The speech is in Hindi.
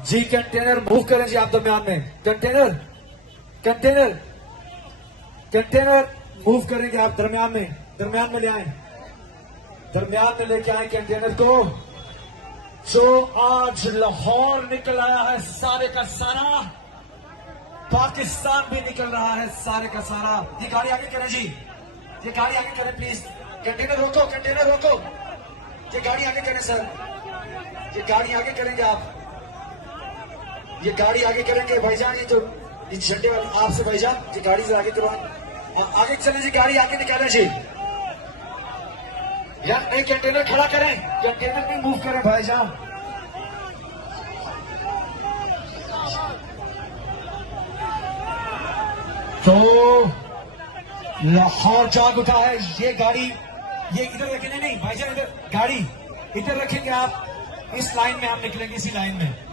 जी कंटेनर मूव करें जी आप दरमियान में। कंटेनर कंटेनर कंटेनर मूव करेंगे आप दरमियान में ले आए, दरमियान में लेके आए कंटेनर को। जो आज लाहौर निकल आया है सारे का सारा, पाकिस्तान भी निकल रहा है सारे का सारा। ये गाड़ी आगे करें जी, ये गाड़ी आगे करें प्लीज। कंटेनर रोको, कंटेनर रोको, ये गाड़ी आगे करें सर, ये गाड़ी आगे करेंगे आप, ये गाड़ी आगे करेंगे भाईजान। ये जो इस झंडे वाले आपसे भाईजान, ये गाड़ी से आगे करवाएं, आगे चले जी, गाड़ी आगे निकालें जी। यार नहीं, कंटेनर खड़ा करें, कंटेनर भी मूव करें भाईजान। तो लाहौर जाग उठा है। ये गाड़ी, ये इधर रखेंगे नहीं भाईजान, इधर गाड़ी इधर रखेंगे आप, इस लाइन में हम निकलेंगे, इसी लाइन में।